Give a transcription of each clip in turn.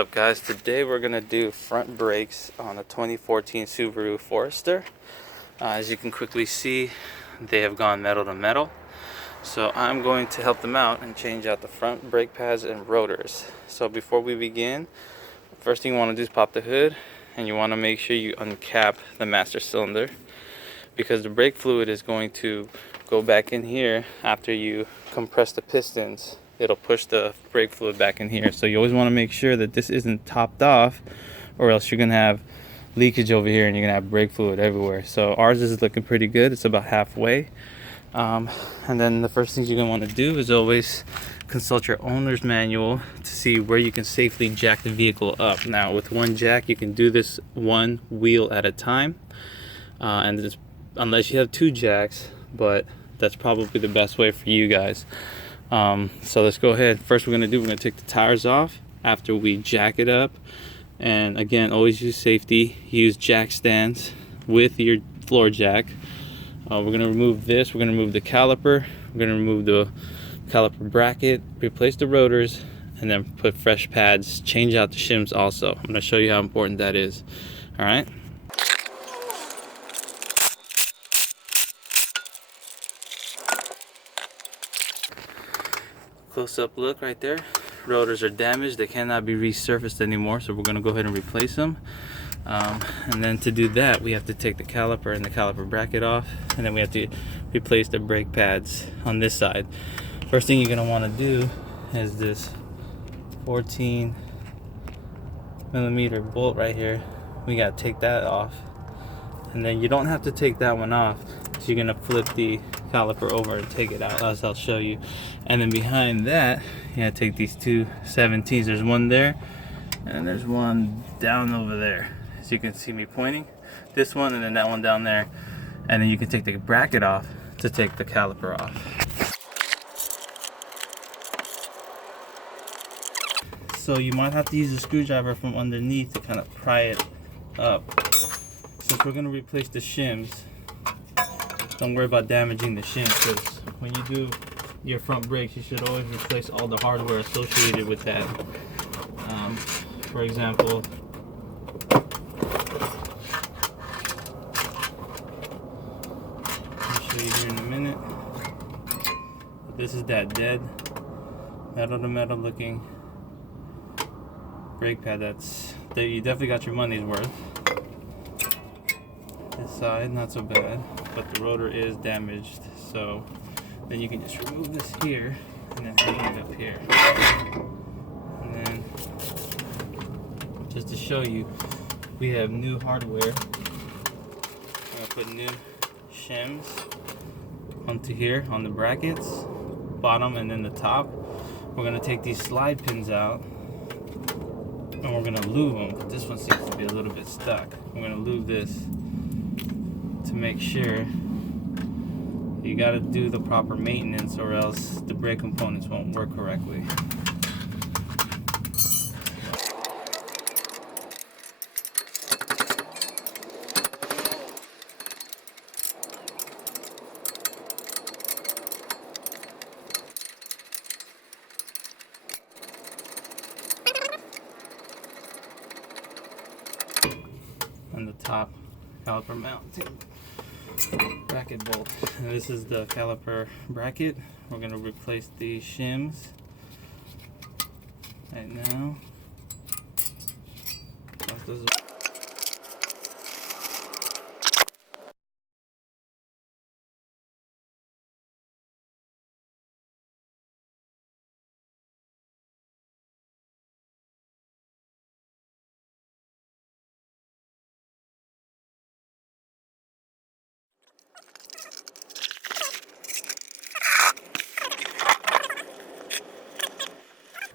up, guys? Today we're gonna do front brakes on a 2014 Subaru Forester. As you can quickly see, they have gone metal to metal, so I'm going to help them out and change out the front brake pads and rotors. So before we begin, first thing you want to do is pop the hood, and you want to make sure you uncap the master cylinder, because the brake fluid is going to go back in here after you compress the pistons. It'll push the brake fluid back in here. So you always want to make sure that this isn't topped off, or else you're gonna have leakage over here and you're gonna have brake fluid everywhere. So ours is looking pretty good. It's about halfway. And then the first thing you're gonna want to do is always consult your owner's manual to see where you can safely jack the vehicle up. Now with one jack you can do this one wheel at a time, and unless you have two jacks, but that's probably the best way for you guys. So let's go ahead. First we're going to take the tires off after we jack it up. And again, always use safety. Use jack stands with your floor jack. We're going to remove this. We're going to remove the caliper. We're going to remove the caliper bracket, replace the rotors, and then put fresh pads. Change out the shims also. I'm going to show you how important that is. All right. Close-up look right there. Rotors are damaged. They cannot be resurfaced anymore, so we're going to go ahead and replace them. And then to do that, we have to take the caliper and the caliper bracket off, and then we have to replace the brake pads on this side. First thing you're going to want to do is this 14 millimeter bolt right here. We got to take that off, and then you don't have to take that one off. So you're going to flip the caliper over and take it out, as I'll show you. And then behind that, you gotta take these two 17s. There's one there, and there's one down over there. As you can see me pointing, this one, and then that one down there. And then you can take the bracket off to take the caliper off. So you might have to use a screwdriver from underneath to kind of pry it up. Since we're gonna replace the shims, don't worry about damaging the shims, because when you do your front brakes, you should always replace all the hardware associated with that. For example, I'll show you here in a minute. But this is that dead metal to metal looking brake pad. You definitely got your money's worth. This side, not so bad, but the rotor is damaged. So then you can just remove this here and then hang it up here. And then, just to show you, we have new hardware. I'm gonna put new shims onto here on the brackets, bottom and then the top. We're gonna take these slide pins out and we're gonna lube them, because this one seems to be a little bit stuck. We're gonna lube this to make sure. You got to do the proper maintenance, or else the brake components won't work correctly. And the top caliper mounting bracket bolt. And this is the caliper bracket. We're going to replace the shims right now.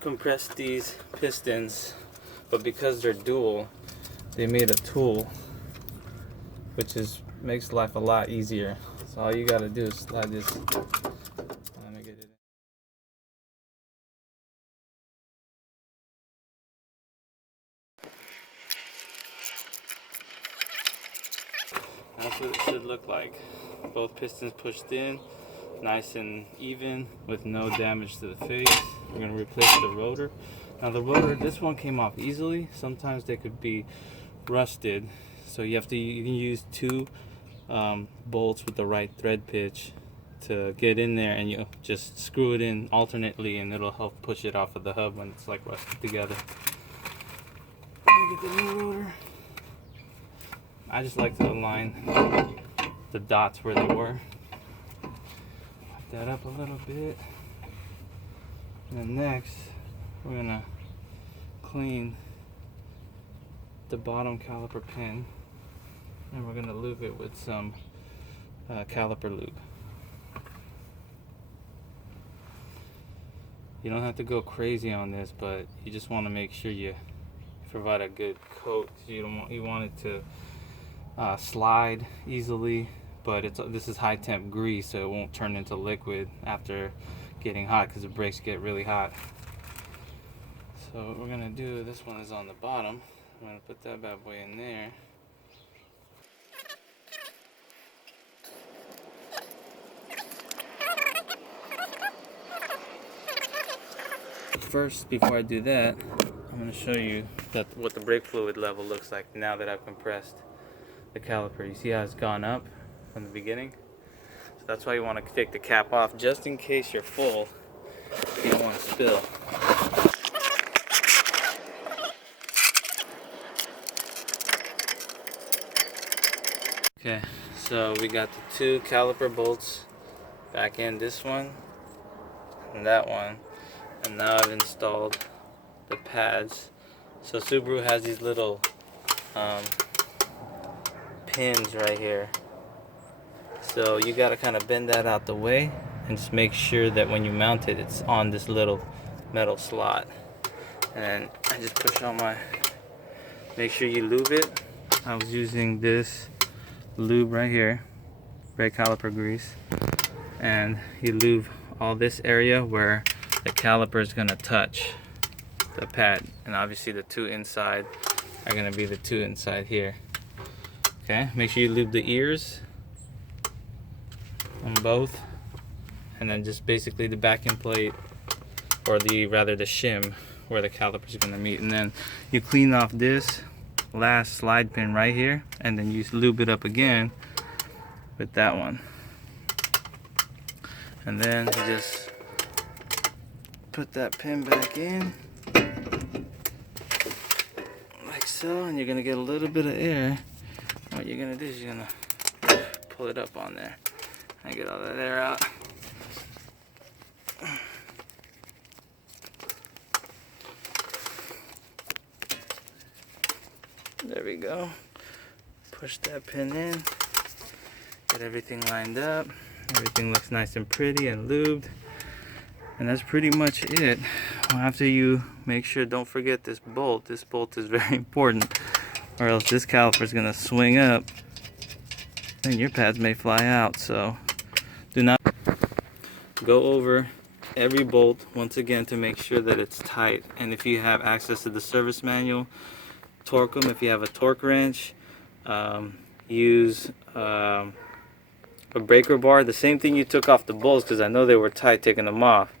Compress these pistons, but because they're dual, they made a tool which makes life a lot easier. So all you got to do is slide this. Let me get it in. That's what it should look like. Both pistons pushed in, nice and even with no damage to the face. We're going to replace the rotor. Now the rotor, this one came off easily. Sometimes they could be rusted, so you can use two bolts with the right thread pitch to get in there, and you just screw it in alternately, and it'll help push it off of the hub when it's like rusted together. Get the new rotor. I just like to align the dots where they were. Put that up a little bit. And then next, we're gonna clean the bottom caliper pin, and we're gonna lube it with some caliper lube. You don't have to go crazy on this, but you just want to make sure you provide a good coat. You want it to slide easily, but this is high temp grease, so it won't turn into liquid after getting hot, because the brakes get really hot. So what we're gonna do, this one is on the bottom. I'm gonna put that bad boy in there. First, before I do that, I'm going to show you what the brake fluid level looks like now that I've compressed the caliper. You see how it's gone up from the beginning? So that's why you want to take the cap off, just in case you're full. You don't want to spill. Okay, so we got the two caliper bolts back in, this one and that one. And now I've installed the pads. So Subaru has these little pins right here. So you gotta kind of bend that out the way and just make sure that when you mount it, it's on this little metal slot. And then I just push on make sure you lube it. I was using this lube right here, brake caliper grease. And you lube all this area where the caliper is going to touch the pad, and obviously the two inside are going to be the two inside here. Okay, make sure you lube the ears on both, and then just basically the backing plate, or the shim where the caliper is going to meet. And then you clean off this last slide pin right here, and then you lube it up again with that one. And then you just put that pin back in like so, and you're gonna get a little bit of air. What you're gonna do is you're gonna pull it up on there and get all that air out. There we go. Push that pin in, get everything lined up. Everything looks nice and pretty and lubed. And that's pretty much it. After you make sure, don't forget this bolt. This bolt is very important, or else this caliper is going to swing up and your pads may fly out. So do not go over every bolt once again to make sure that it's tight. And if you have access to the service manual, torque them. If you have a torque wrench, use a breaker bar, the same thing you took off the bolts, because I know they were tight taking them off.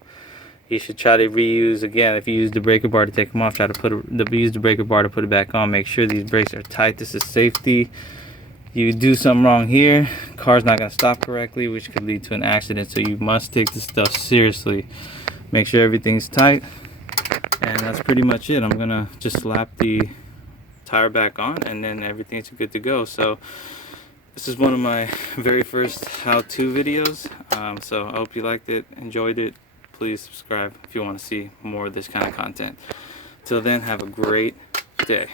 You should try to reuse again. If you use the breaker bar to take them off, try to use the breaker bar to put it back on. Make sure these brakes are tight. This is safety. You do something wrong here, car's not going to stop correctly, which could lead to an accident. So you must take this stuff seriously. Make sure everything's tight, and that's pretty much it. I'm going to just slap the tire back on, and then everything's good to go. So this is one of my very first how-to videos. So I hope you liked it, enjoyed it. Please subscribe if you want to see more of this kind of content. Till then, have a great day.